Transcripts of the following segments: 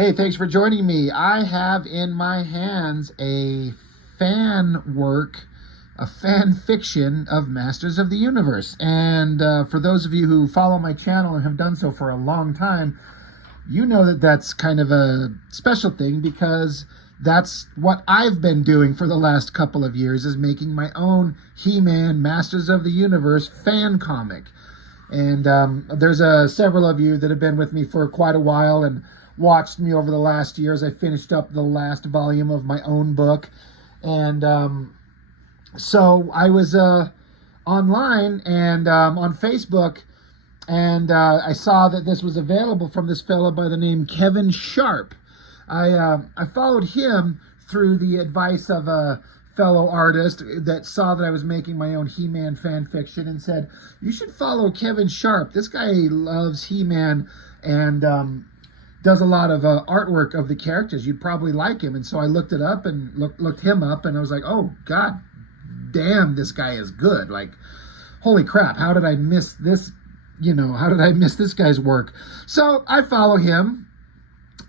Hey, thanks for joining me. I have in my hands a fan work, a fan fiction of Masters of the Universe. And for those of you who follow my channel and have done so for a long time, you know that that's kind of a special thing because that's what I've been doing for the last couple of years, is making my own He-Man Masters of the Universe fan comic. And there's several of you that have been with me for quite a while and watched me over the last years. I finished up the last volume of my own book. And so I was online and on Facebook, and I saw that this was available from this fellow by the name Kevin Sharpe. I followed him through the advice of a fellow artist that saw that I was making my own He-Man fan fiction and said, you should follow Kevin Sharpe. This guy loves He-Man and does a lot of artwork of the characters. You'd probably like him. And so I looked it up and looked him up, and I was like, oh, God damn, this guy is good. Like, holy crap, how did I miss this? You know, how did I miss this guy's work? So I follow him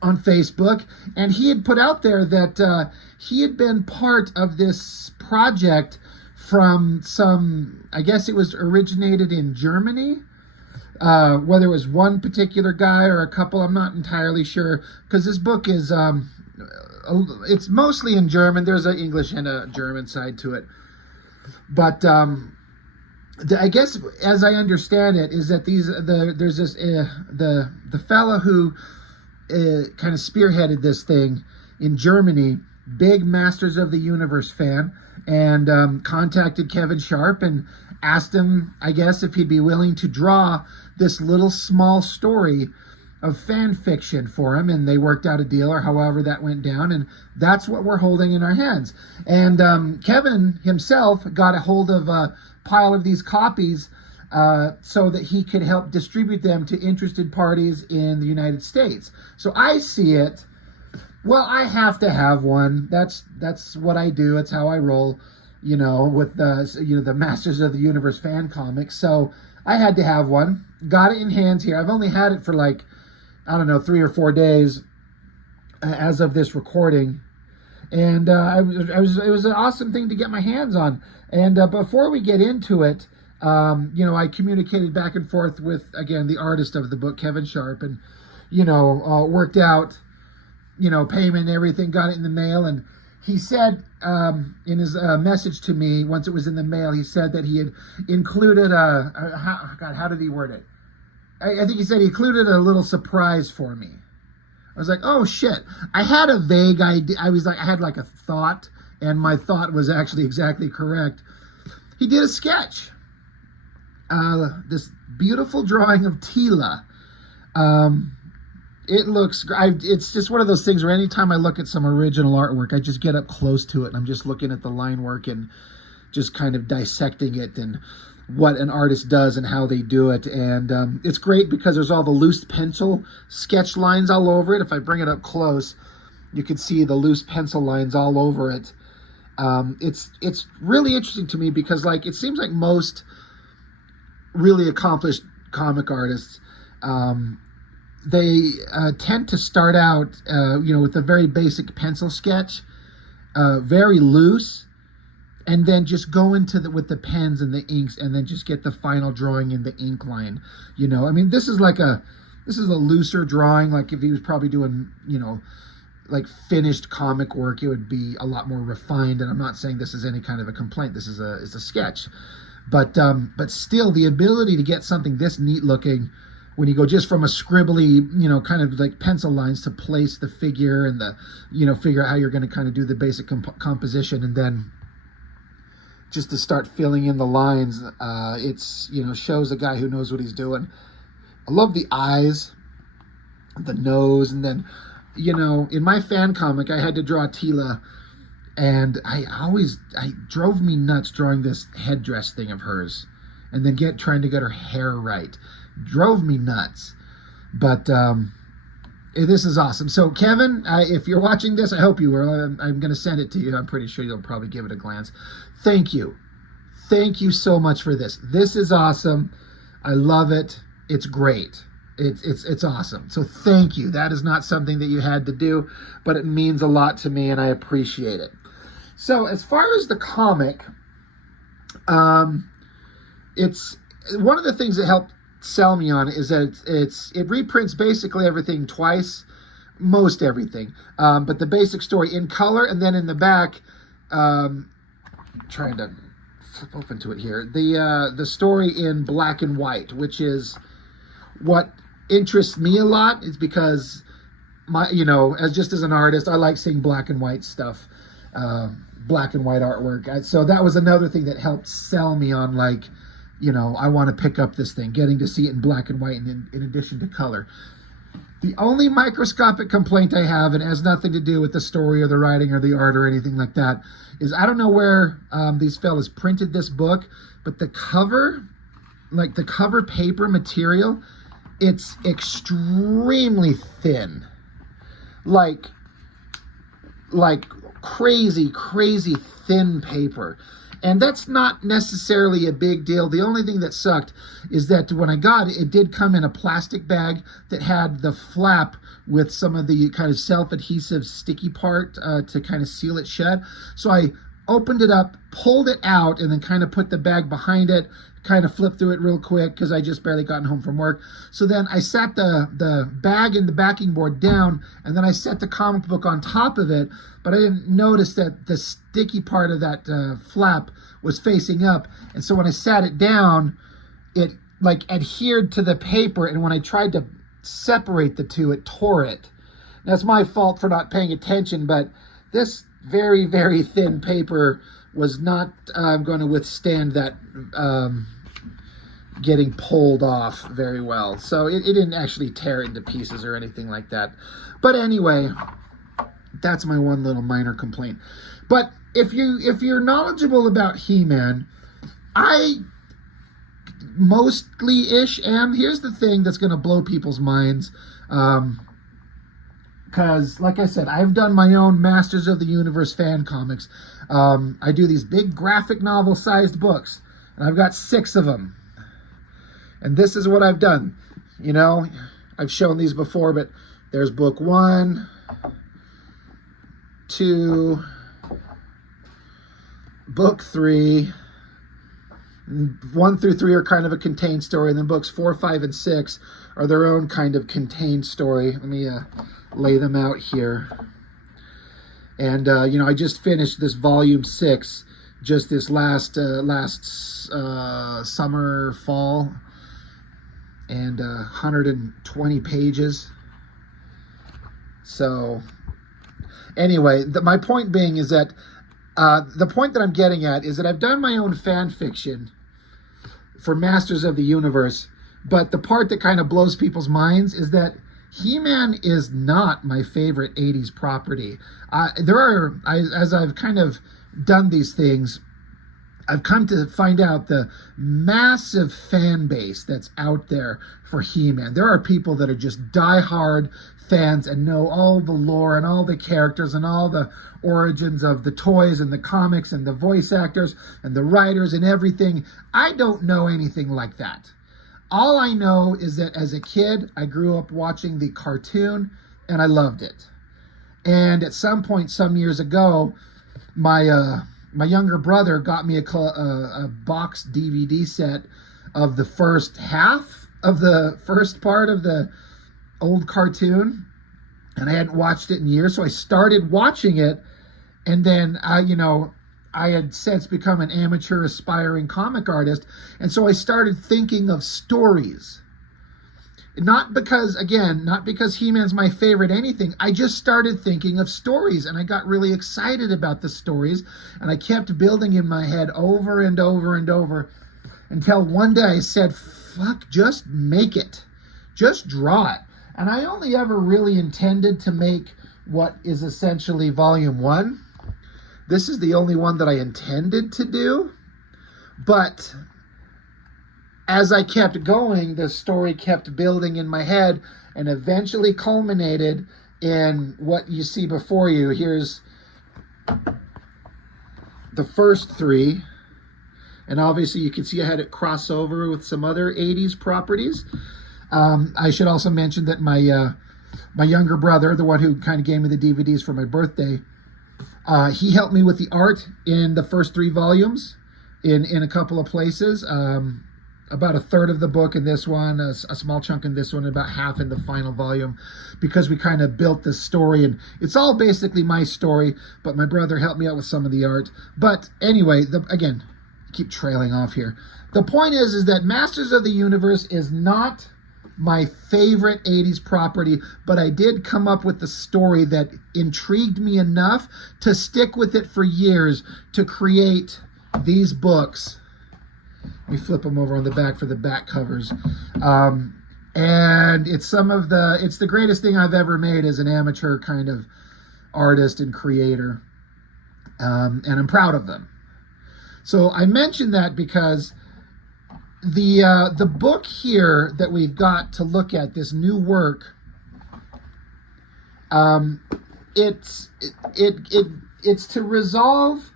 on Facebook, and he had put out there that he had been part of this project from some, I guess it was originated in Germany. Whether it was one particular guy or a couple, I'm not entirely sure, because this book is, it's mostly in German. There's an English and a German side to it. But I guess, as I understand it, is that there's this, the fella who kind of spearheaded this thing in Germany, big Masters of the Universe fan, and contacted Kevin Sharpe and asked him, I guess, if he'd be willing to draw this little small story of fan fiction for him, and they worked out a deal, or however that went down, and that's what we're holding in our hands. And Kevin himself got a hold of a pile of these copies so that he could help distribute them to interested parties in the United States. So I see it, well, I have to have one. That's what I do. It's how I roll, you know, with the Masters of the Universe fan comics. So I had to have one. Got it in hands here. I've only had it for like, I don't know, 3 or 4 days as of this recording. And it was an awesome thing to get my hands on. And before we get into it, you know, I communicated back and forth with, again, the artist of the book, Kevin Sharpe, and, you know, worked out, you know, payment and everything, got it in the mail. And he said in his message to me, once it was in the mail, he said that he had included how did he word it? I think he said he included a little surprise for me. I was like, oh shit. I had a vague idea. I had like a thought, and my thought was actually exactly correct. He did a sketch. This beautiful drawing of Teela. It looks, it's just one of those things where anytime I look at some original artwork, I just get up close to it and I'm just looking at the line work and just kind of dissecting it and what an artist does and how they do it. And it's great because there's all the loose pencil sketch lines all over it. If I bring it up close, you can see the loose pencil lines all over it. It's really interesting to me because, like, it seems like most really accomplished comic artists, they tend to start out, you know, with a very basic pencil sketch, very loose, and then just go into with the pens and the inks, and then just get the final drawing in the ink line. You know, I mean, this is a looser drawing. Like if he was probably doing, you know, like finished comic work, it would be a lot more refined. And I'm not saying this is any kind of a complaint. This is a sketch, but still, the ability to get something this neat looking, when you go just from a scribbly, you know, kind of like pencil lines to place the figure and the, you know, figure out how you're going to kind of do the basic composition, and then just to start filling in the lines, it's, you know, shows a guy who knows what he's doing. I love the eyes, the nose, and then, you know, in my fan comic, I had to draw Teela, and I drove me nuts drawing this headdress thing of hers, and then trying to get her hair right. Drove me nuts. But this is awesome. So Kevin, if you're watching this, I hope you will. I'm going to send it to you. I'm pretty sure you'll probably give it a glance. Thank you. Thank you so much for this. This is awesome. I love it. It's great. It's awesome. So thank you. That is not something that you had to do, but it means a lot to me, and I appreciate it. So as far as the comic, it's one of the things that helped sell me on it is that it reprints basically everything twice, most everything, but the basic story in color, and then in the back, trying to flip open to it here, the story in black and white, which is what interests me a lot. Is because as an artist, I like seeing black and white stuff, black and white artwork. So that was another thing that helped sell me on, like, I want to pick up this thing, getting to see it in black and white in addition to color. The only microscopic complaint I have, and it has nothing to do with the story or the writing or the art or anything like that, is I don't know where these fellas printed this book, but the cover, like the cover paper material, it's extremely thin. Like crazy thin paper. And that's not necessarily a big deal. The only thing that sucked is that when I got it, it did come in a plastic bag that had the flap with some of the kind of self-adhesive sticky part to kind of seal it shut. So I opened it up, pulled it out, and then kind of put the bag behind it, kind of flipped through it real quick because I just barely gotten home from work. So then I sat the bag and the backing board down, and then I set the comic book on top of it, but I didn't notice that the sticky part of that flap was facing up. And so when I sat it down, it like adhered to the paper, and when I tried to separate the two, it tore it. That's my fault for not paying attention, but this very, very thin paper was not going to withstand that getting pulled off very well. So it didn't actually tear it into pieces or anything like that. But anyway, that's my one little minor complaint. But if you're knowledgeable about He-Man, I mostly-ish am. Here's the thing that's going to blow people's minds. Because, like I said, I've done my own Masters of the Universe fan comics. I do these big graphic novel-sized books, and I've got 6 of them. And this is what I've done. I've shown these before, but there's book 1, 2, book 3. 1 through 3 are kind of a contained story, and then books 4, 5, and 6 are their own kind of contained story. Let me lay them out here. And I just finished this volume 6 just this last summer, fall, and 120 pages. So anyway, my point being is that the point that I'm getting at is that I've done my own fan fiction for Masters of the Universe, but the part that kind of blows people's minds is that He-Man is not my favorite 80s property. As I've kind of done these things, I've come to find out the massive fan base that's out there for He-Man. There are people that are just die-hard fans and know all the lore and all the characters and all the origins of the toys and the comics and the voice actors and the writers and everything. I don't know anything like that. All I know is that as a kid, I grew up watching the cartoon, and I loved it. And at some point, some years ago, my younger brother got me a box DVD set of the first half of the first part of the old cartoon, and I hadn't watched it in years, so I started watching it, and then I had since become an amateur aspiring comic artist, and so I started thinking of stories. Not because He-Man's my favorite anything. I just started thinking of stories, and I got really excited about the stories, and I kept building in my head over and over and over until one day I said, fuck, just make it. Just draw it. And I only ever really intended to make what is essentially volume 1. This is the only one that I intended to do, but as I kept going, the story kept building in my head and eventually culminated in what you see before you. Here's the first 3, and obviously you can see I had it cross over with some other 80s properties. I should also mention that my younger brother, the one who kind of gave me the DVDs for my birthday, he helped me with the art in the first 3 volumes in a couple of places. About a third of the book in this one, a small chunk in this one, and about half in the final volume, because we kind of built this story, and it's all basically my story, but my brother helped me out with some of the art. But anyway, again, I keep trailing off here. The point is that Masters of the Universe is not my favorite 80s property, but I did come up with the story that intrigued me enough to stick with it for years to create these books. We flip them over on the back for the back covers. And it's it's the greatest thing I've ever made as an amateur kind of artist and creator. And I'm proud of them. So I mention that because the book here that we've got to look at, this new work, it's to resolve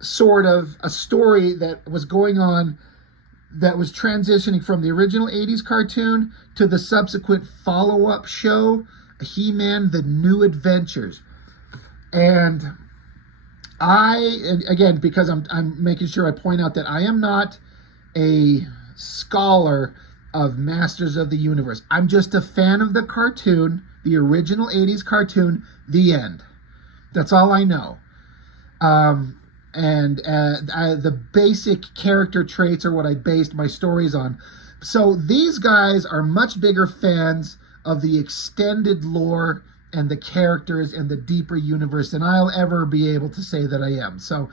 sort of a story that was going on, that was transitioning from the original 80s cartoon to the subsequent follow-up show, He-Man: The New Adventures. And again, because I'm making sure I point out that I am not a scholar of Masters of the Universe. I'm just a fan of the cartoon, the original 80s cartoon, the end. That's all I know. The basic character traits are what I based my stories on. So these guys are much bigger fans of the extended lore and the characters and the deeper universe than I'll ever be able to say that I am. So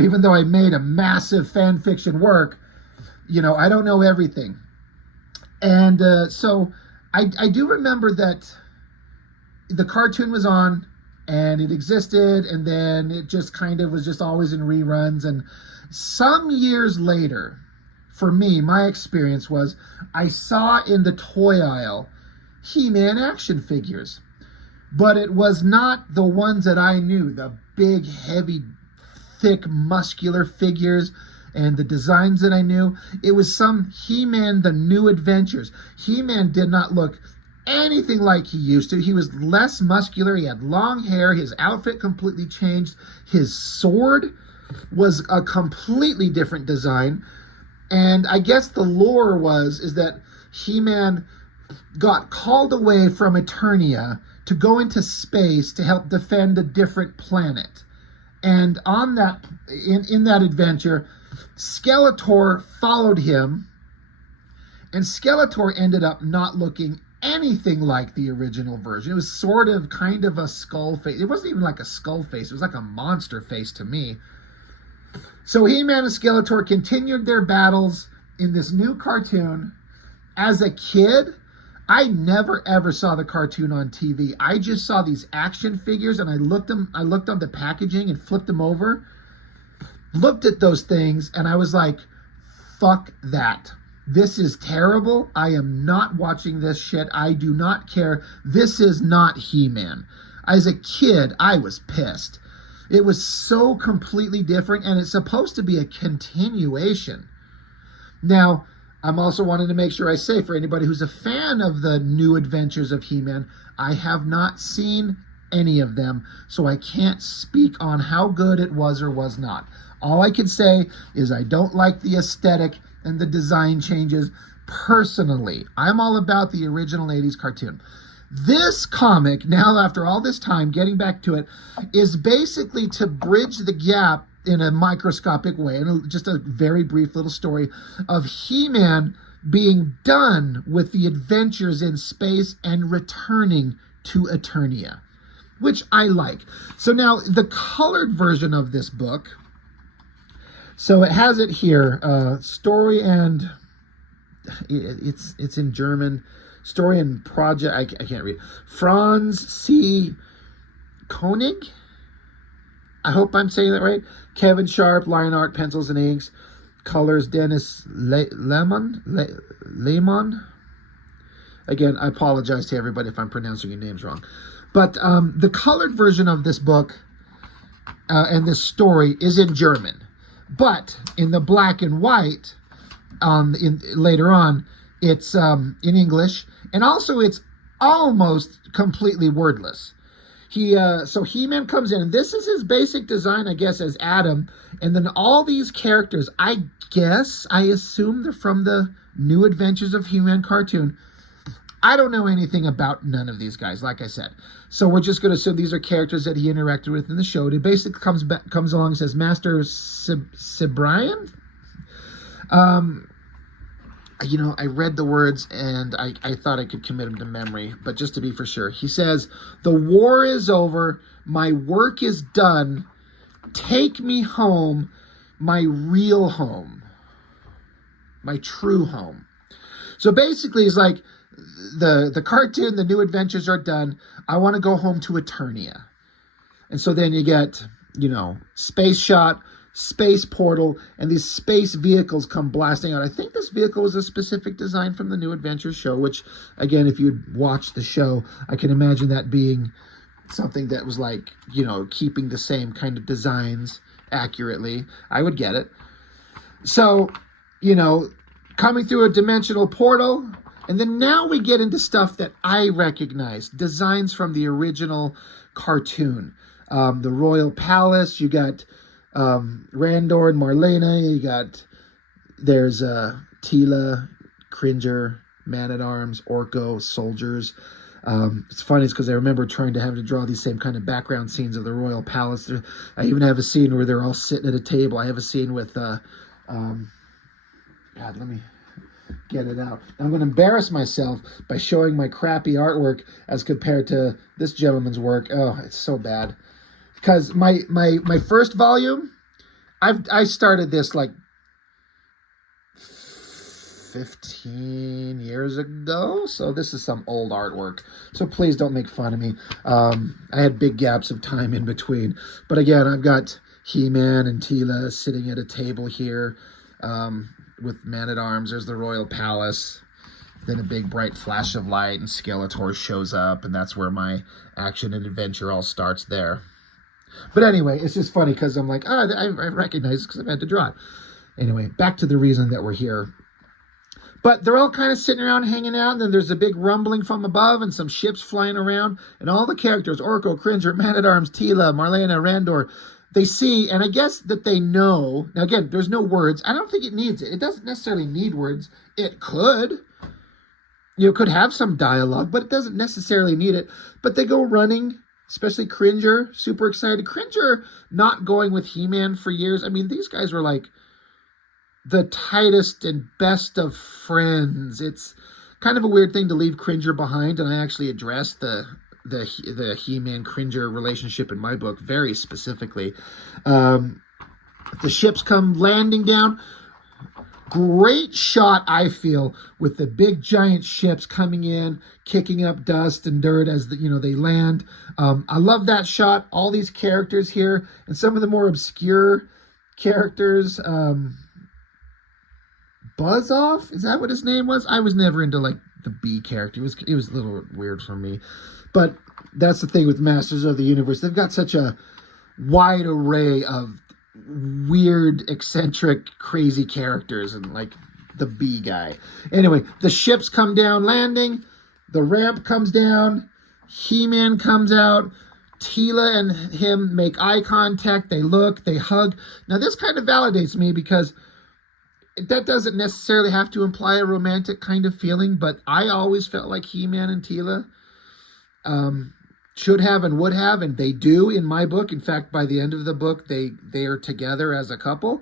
even though I made a massive fan fiction work, I don't know everything. And so I do remember that the cartoon was on, and it existed, and then it just kind of was just always in reruns. And some years later, for me, my experience was I saw in the toy aisle He-Man action figures. But it was not the ones that I knew, the big, heavy, thick, muscular figures and the designs that I knew. It was some He-Man: The New Adventures. He-Man did not look anything like he used to. He was less muscular. He had long hair. His outfit completely changed. His sword was a completely different design. And I guess the lore is that He-Man got called away from Eternia to go into space to help defend a different planet. And on that, in that adventure, Skeletor followed him, and Skeletor ended up not looking anything like the original version. It was sort of kind of a skull face. It wasn't even like a skull face. It was like a monster face to me. So He-Man and Skeletor continued their battles in this new cartoon. As a kid, I never ever saw the cartoon on TV. I just saw these action figures, and I looked on the packaging and flipped them over, looked at those things, and I was like, fuck that. This is terrible. I am not watching this shit. I do not care. This is not He-Man. As a kid, I was pissed. It was so completely different, and it's supposed to be a continuation. Now, I'm also wanting to make sure I say, for anybody who's a fan of the New Adventures of He-Man, I have not seen any of them, so I can't speak on how good it was or was not. All I can say is I don't like the aesthetic and the design changes personally. I'm all about the original 80s cartoon. This comic, now after all this time, getting back to it, is basically to bridge the gap in a microscopic way, and just a very brief little story of He-Man being done with the adventures in space and returning to Eternia, which I like. So now the colored version of this book, so it has it here, story and, it's in German, story and project, I can't read, Franz C. Koenig? I hope I'm saying that right. Kevin Sharpe, line art, pencils and inks. Colors, Dennis Lehmann. Again, I apologize to everybody if I'm pronouncing your names wrong. But the colored version of this book and this story is in German. But in the black and white, later on, It's in English, and also it's almost completely wordless. So He-Man comes in, and this is his basic design, I guess, as Adam, and then all these characters, I assume they're from the New Adventures of He-Man cartoon. I don't know anything about none of these guys, like I said. So we're just going to assume these are characters that he interacted with in the show. It basically comes along and says, Master Cibrian? I read the words and I thought I could commit them to memory, but just to be for sure. He says, the war is over. My work is done. Take me home, my real home, my true home. So basically, it's like the cartoon, the New Adventures are done. I want to go home to Eternia. And so then you get, space shot, space portal, and these space vehicles come blasting out. I think this vehicle was a specific design from the New Adventures show, which, again, if you'd watched the show, I can imagine that being something that was like, keeping the same kind of designs accurately. I would get it. So, coming through a dimensional portal, and then now we get into stuff that I recognize, designs from the original cartoon. The Royal Palace, you got Randor and Marlena, there's Tila, Cringer, Man-at-Arms, Orko, soldiers. It's funny because I remember trying to have to draw these same kind of background scenes of the Royal Palace. I even have a scene where they're all sitting at a table. I have a scene with, God, let me get it out. I'm going to embarrass myself by showing my crappy artwork as compared to this gentleman's work. Oh, it's so bad. Because my first volume, I started this like 15 years ago, so this is some old artwork. So please don't make fun of me. I had big gaps of time in between. But again, I've got He-Man and Tila sitting at a table here with Man-at-Arms. There's the Royal Palace. Then a big bright flash of light and Skeletor shows up, and that's where my action and adventure all starts there. But anyway, it's just funny because I'm like, I recognize it because I've had to draw it. Anyway, back to the reason that we're here. But they're all kind of sitting around hanging out, and then there's a big rumbling from above and some ships flying around, and all the characters, Orko, Cringer, Man-at-Arms, Tila, Marlena, Randor, they see, and I guess that they know. Now again, there's no words. I don't think it needs it. It doesn't necessarily need words. It could. Could have some dialogue, but it doesn't necessarily need it. But they go running, especially Cringer, super excited. Cringer not going with He-Man for years. I mean, these guys were like the tightest and best of friends. It's kind of a weird thing to leave Cringer behind, and I actually addressed the He-Man Cringer relationship in my book very specifically. The ships come landing down. Great shot, I feel, with the big giant ships coming in, kicking up dust and dirt as they land. I love that shot. All these characters here, and some of the more obscure characters. Buzz Off, is that what his name was? I was never into like the B character. It was a little weird for me, but that's the thing with Masters of the Universe. They've got such a wide array of weird, eccentric, crazy characters, and like the B guy. Anyway, the ships come down landing, the ramp comes down, He-Man comes out, Tila and him make eye contact, they look, they hug. Now this kind of validates me because that doesn't necessarily have to imply a romantic kind of feeling, but I always felt like He-Man and Tila should have and would have, and they do in my book. In fact, by the end of the book, they are together as a couple.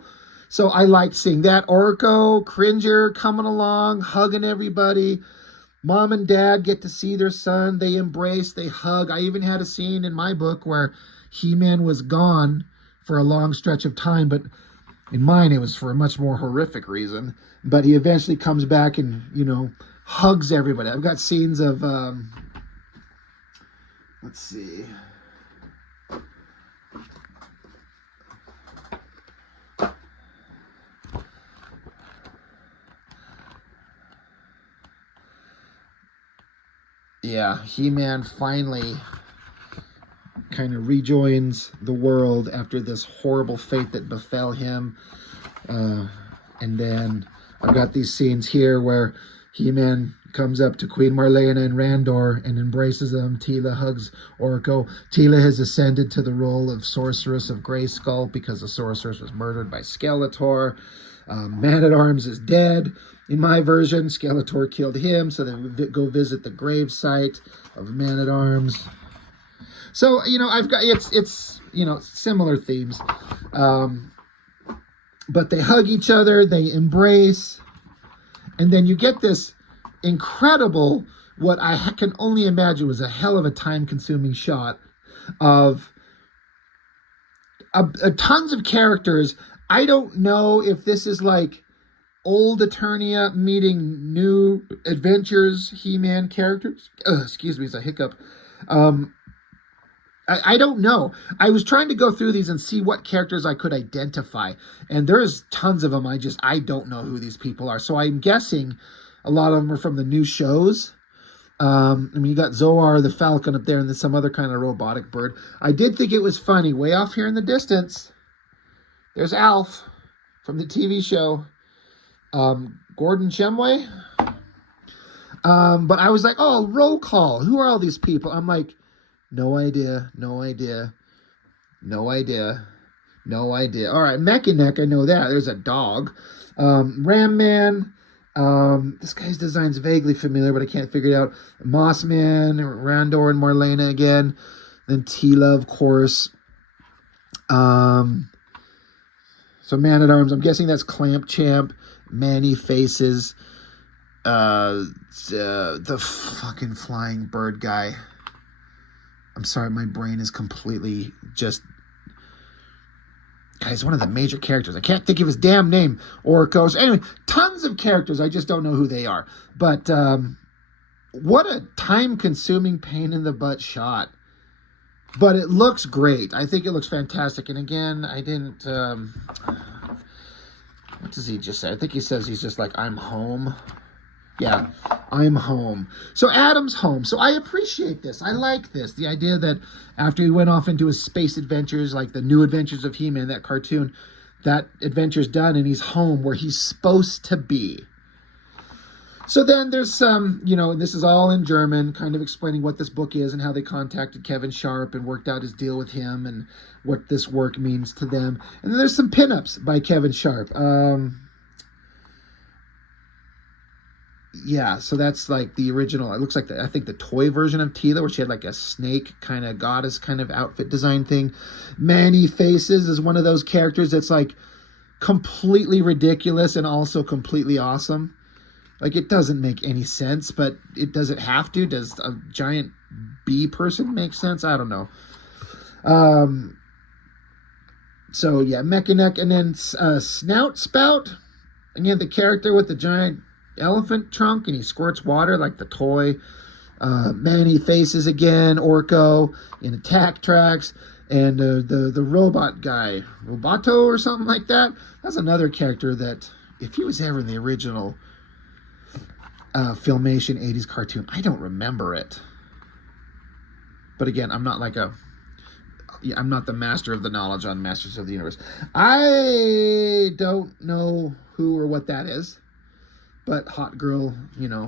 So I like seeing that. Orko, Cringer coming along, hugging everybody. Mom and Dad get to see their son. They embrace, they hug. I even had a scene in my book where He-Man was gone for a long stretch of time, but in mine, it was for a much more horrific reason. But he eventually comes back and, hugs everybody. I've got scenes of, let's see. Yeah, He-Man finally kind of rejoins the world after this horrible fate that befell him. And then I've got these scenes here where He-Man comes up to Queen Marlena and Randor and embraces them. Teela hugs Orko. Teela has ascended to the role of Sorceress of Grayskull because the Sorceress was murdered by Skeletor. Man-at-Arms is dead. In my version, Skeletor killed him, so they go visit the grave site of Man-at-Arms. So, I've got, it's similar themes. But they hug each other, they embrace, and then you get this incredible, what I can only imagine was a hell of a time-consuming shot of tons of characters. I don't know if this is like old Eternia meeting new Adventures He-Man characters. Excuse me, it's a hiccup. I don't know. I was trying to go through these and see what characters I could identify. And there's tons of them. I don't know who these people are. So I'm guessing a lot of them are from the new shows. You got Zoar the Falcon up there and then some other kind of robotic bird. I did think it was funny. Way off here in the distance, there's Alf from the TV show. Gordon Shumway. But I was like, oh, roll call. Who are all these people? I'm like, no idea. All right, Mechaneck, I know that. There's a dog. Ram Man. This guy's design's vaguely familiar, but I can't figure it out. Mossman, Randor, and Marlena again. Then Teela, of course. So Man-at-Arms, I'm guessing that's Clamp Champ. Manny Faces. The fucking flying bird guy. I'm sorry, my brain is completely just... Guys, one of the major characters. I can't think of his damn name. Orcos. Anyway, tons of characters. I just don't know who they are. But what a time-consuming, pain-in-the-butt shot. But it looks great. I think it looks fantastic. And again, I didn't... what does he just say? I think he says he's just like, I'm home. Yeah, I'm home. So Adam's home. So I appreciate this. I like this. The idea that after he went off into his space adventures, like the New Adventures of He-Man, that cartoon, that adventure's done and he's home where he's supposed to be. So then there's some, and this is all in German, kind of explaining what this book is and how they contacted Kevin Sharpe and worked out his deal with him and what this work means to them. And then there's some pinups by Kevin Sharpe. Yeah, so that's like the original. It looks like I think the toy version of Teela, where she had like a snake kind of goddess kind of outfit design thing. Manny Faces is one of those characters that's like completely ridiculous and also completely awesome. Like, it doesn't make any sense, but does it have to? Does a giant bee person make sense? I don't know. So yeah, Mechaneck, and then Snout Spout. Again, the character with the giant elephant trunk, and he squirts water like the toy. Manny Faces again, Orko in Attack Tracks, and the robot guy, Roboto or something like that. That's another character that, if he was ever in the original Filmation 80s cartoon, I don't remember it. But again, I'm not the master of the knowledge on Masters of the Universe. I don't know who or what that is. But hot girl,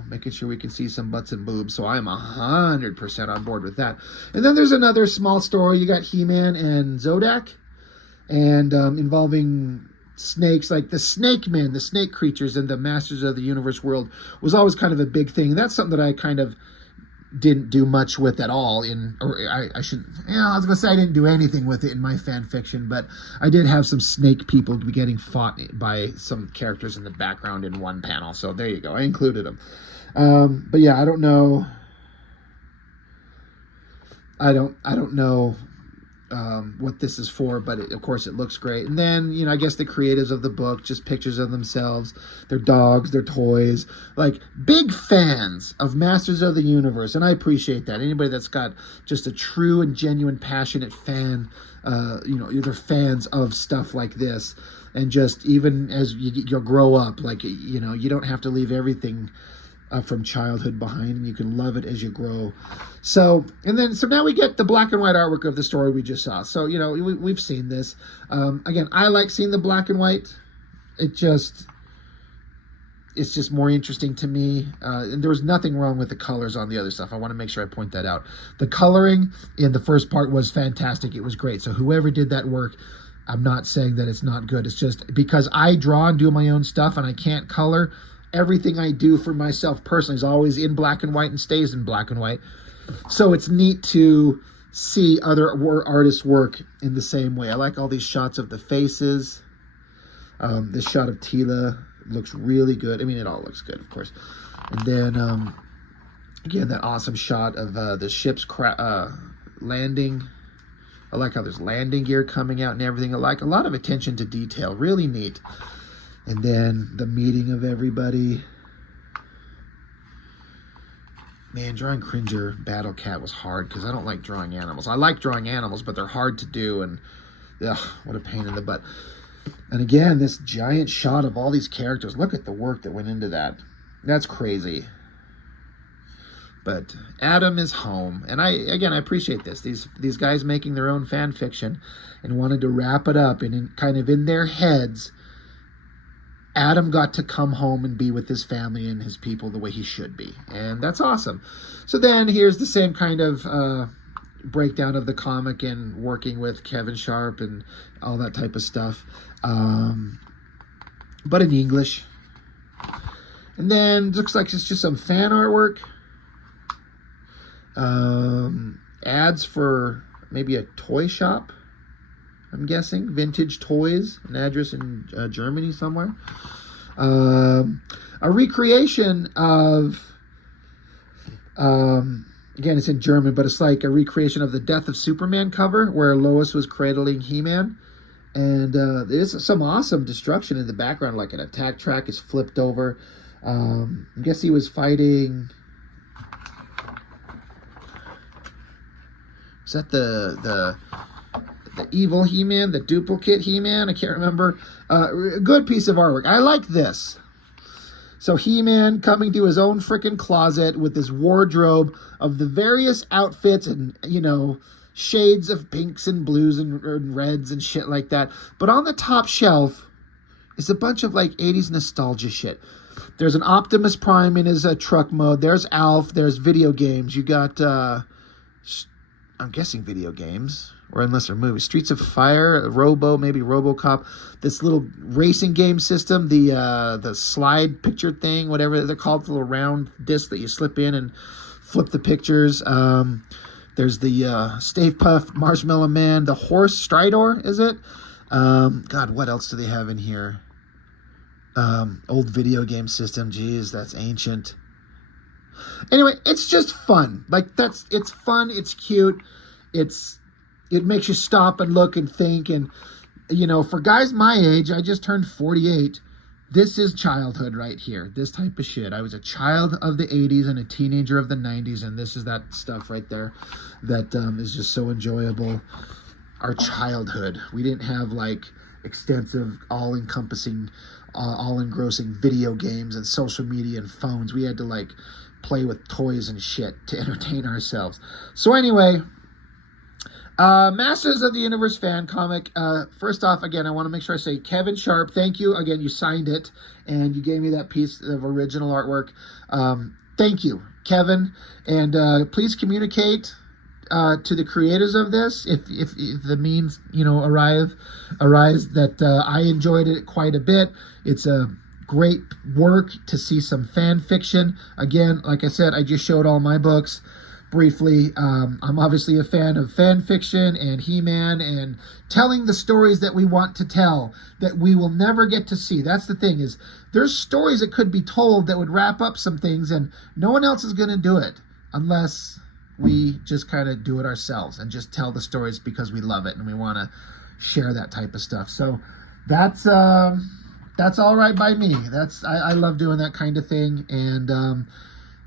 making sure we can see some butts and boobs. So I'm 100% on board with that. And then there's another small story. You got He-Man and Zodak. And involving snakes, like the Snake Men, the snake creatures in the Masters of the Universe world was always kind of a big thing. And that's something that I kind of didn't do much with at all I was gonna say I didn't do anything with it in my fan fiction, but I did have some snake people getting fought by some characters in the background in one panel, so there you go, I included them. But yeah, I don't know what this is for, but of course it looks great. And then, I guess the creatives of the book, just pictures of themselves, their dogs, their toys, like big fans of Masters of the Universe. And I appreciate that. Anybody that's got just a true and genuine, passionate fan, they're fans of stuff like this. And just even as you grow up, like, you don't have to leave everything from childhood behind, and you can love it as you grow. So now we get the black and white artwork of the story we just saw. So, we've seen this. Again, I like seeing the black and white. it's just more interesting to me. And there was nothing wrong with the colors on the other stuff. I want to make sure I point that out. The coloring in the first part was fantastic. It was great. So whoever did that work, I'm not saying that it's not good. It's just because I draw and do my own stuff and I can't color, everything I do for myself personally is always in black and white and stays in black and white. So it's neat to see other artists work in the same way. I like all these shots of the faces. This shot of Tila looks really good. I mean, it all looks good, of course. And then, again, that awesome shot of the ship's landing. I like how there's landing gear coming out and everything. I like a lot of attention to detail. Really neat. And then the meeting of everybody. Man, drawing Cringer Battle Cat was hard because I don't like drawing animals. I like drawing animals, but they're hard to do, and ugh, what a pain in the butt. And again, this giant shot of all these characters. Look at the work that went into that. That's crazy. But Adam is home. And I appreciate this. These guys making their own fan fiction and wanted to wrap it up. And kind of in their heads, Adam got to come home and be with his family and his people the way he should be. And that's awesome. So then here's the same kind of breakdown of the comic and working with Kevin Sharpe and all that type of stuff. But in English. And then looks like it's just some fan artwork. Ads for maybe a toy shop, I'm guessing. Vintage Toys, an address in Germany somewhere. A recreation of, again, it's in German, but it's like a recreation of the Death of Superman cover where Lois was cradling He-Man. And there's some awesome destruction in the background, like an attack track is flipped over. I guess he was fighting... Is that the evil He-Man, the duplicate He-Man? I can't remember. A good piece of artwork. I like this. So He-Man coming to his own freaking closet with this wardrobe of the various outfits and, you know, shades of pinks and blues and reds and shit like that. But on the top shelf is a bunch of like 80s nostalgia shit. There's an Optimus Prime in his truck mode. There's Alf. There's video games. You got... I'm guessing video games, or unless they're movies. Streets of Fire, Robo, maybe RoboCop. This little racing game system, the slide picture thing, whatever they're called, the little round disc that you slip in and flip the pictures. There's the Stay Puft Marshmallow Man, the horse Stridor, is it? God, what else do they have in here? Old video game system. Geez, that's ancient. Anyway, it's just fun. Like it's fun. It's cute. It makes you stop and look and think. And you know, for guys my age, I just turned 48. This is childhood right here. This type of shit. I was a child of the 80s and a teenager of the 90s, and this is that stuff right there that is just so enjoyable. Our childhood. We didn't have like extensive, all-encompassing, all-engrossing video games and social media and phones. We had to like play with toys and shit to entertain ourselves. So anyway, Masters of the Universe fan comic. First off, again, I want to make sure I say Kevin Sharpe. Thank you. Again, you signed it and you gave me that piece of original artwork. Thank you, Kevin. And please communicate to the creators of this, if the means, you know, arise that I enjoyed it quite a bit. It's a great work to see some fan fiction. Again, like I said, I just showed all my books briefly. I'm obviously a fan of fan fiction and He-Man and telling the stories that we want to tell that we will never get to see. That's the thing, is there's stories that could be told that would wrap up some things, and no one else is going to do it unless we just kind of do it ourselves and just tell the stories because we love it and we want to share that type of stuff. So that's all right by me. I love doing that kind of thing, and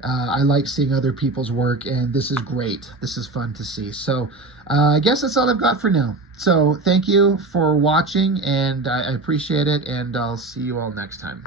I like seeing other people's work, and this is great. This is fun to see. So I guess that's all I've got for now. So thank you for watching, and I appreciate it, and I'll see you all next time.